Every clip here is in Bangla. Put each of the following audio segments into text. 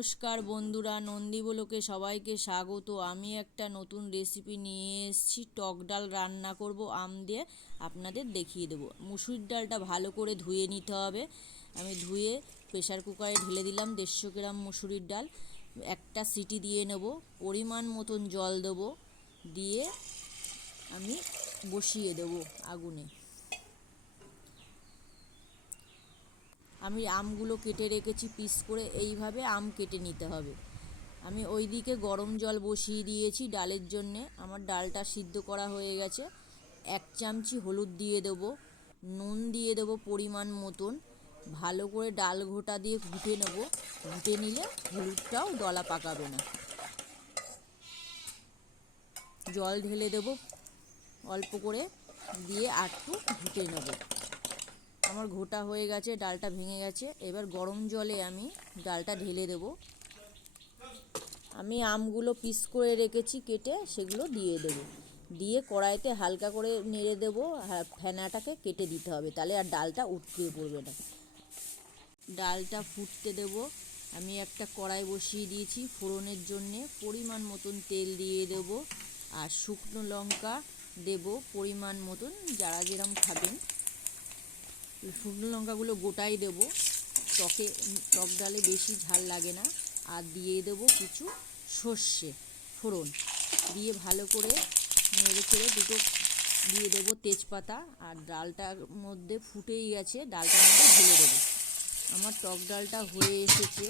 নমস্কার বন্ধুরা, নন্দী ব্লকে সবাইকে স্বাগত। আমি একটা নতুন রেসিপি নিয়ে এসেছি। টক ডাল রান্না করব আম দিয়ে, আপনাদের দেখিয়ে দেবো। মুসুরির ডালটা ভালো করে ধুয়ে নিতে হবে। আমি ধুয়ে প্রেসার কুকারে ঢেলে দিলাম 150 গ্রাম মুসুরির ডাল। একটা সিটি দিয়ে নেব, পরিমাণ মতন জল দেবো, দিয়ে আমি বসিয়ে দেবো আগুনে। আমি আমগুলো কেটে রেখেছি পিস করে, এইভাবে আম কেটে নিতে হবে। আমি ওইদিকে গরম জল বসিয়ে দিয়েছি ডালের জন্যে। আমার ডালটা সিদ্ধ করা হয়ে গেছে। 1 চামচি হলুদ দিয়ে দেবো, নুন দিয়ে দেবো পরিমাণ মতন। ভালো করে ডাল ঘোটা দিয়ে ঘুটে নেব। ঘুটে নিলে হলুদটাও দলা পাকাবে না। জল ঢেলে দেবো অল্প করে, দিয়ে একটু ঘুটে নেব। আমার ঘোটা হয়ে গেছে, ডালটা ভেঙে গেছে। এবার গরম জলে আমি ডালটা ঢেলে দেব। আমি আমগুলো পিস করে রেখেছি কেটে, সেগুলো দিয়ে দেব। দিয়ে কড়াইতে হালকা করে নেড়ে দেবো। ফেনাটাকে কেটে দিতে হবে, তাহলে আর ডালটা উটকে পড়বে না। ডালটা ফুটতে দেব। আমি একটা কড়াই বসিয়ে দিয়েছি ফোড়নের জন্যে। পরিমাণ মতন তেল দিয়ে দেব, আর শুকনো লঙ্কা দেব পরিমাণ মতন, যারা যেরকম খাবেন। শুকনো লঙ্কাগুলো গোটাই দেব, টক ডালে বেশি ঝাল লাগে না। আর দিয়ে দেবো কিছু সর্ষে ফোড়ন, দিয়ে ভালো করে নেড়ে চেড়ে দুটো দিয়ে দেবো তেজপাতা। আর ডালটার মধ্যে ফুটেই গেছে, ডালটার মধ্যে ঢেলে দেবো। আমার টক ডালটা হয়ে এসেছে।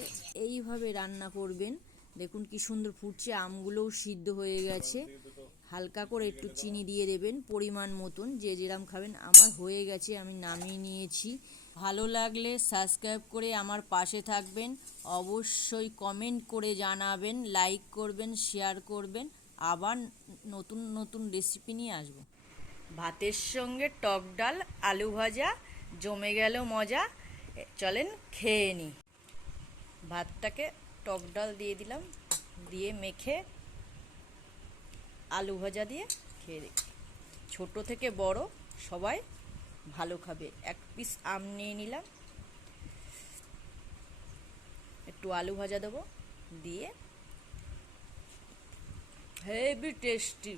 এইভাবে রান্না করবেন, দেখুন কি সুন্দর ফুটছে। আমগুলোও সিদ্ধ হয়ে গেছে। হালকা করে একটু চিনি দিয়ে দেবেন পরিমাণ মতন, যে যেরকম খাবেন। আমার হয়ে গেছে, আমি নামিয়ে নিয়েছি। ভালো লাগলে সাবস্ক্রাইব করে আমার পাশে থাকবেন। অবশ্যই কমেন্ট করে জানাবেন, লাইক করবেন, শেয়ার করবেন। আবার নতুন নতুন রেসিপি নিয়ে আসবো। ভাতের সঙ্গে টক ডাল আলু ভাজা জমে গেল মজা। চলেন খেয়ে নিই। ভাতটাকে টক ডাল দিয়ে দিলাম, দিয়ে মেখে আলু ভাজা দিয়ে খেয়ে দেখি। ছোট থেকে বড় সবাই ভালো খাবে। 1 পিস আম নিয়ে নিলাম, একটু আলু ভাজা দেবো, দিয়ে হেভি টেস্টি।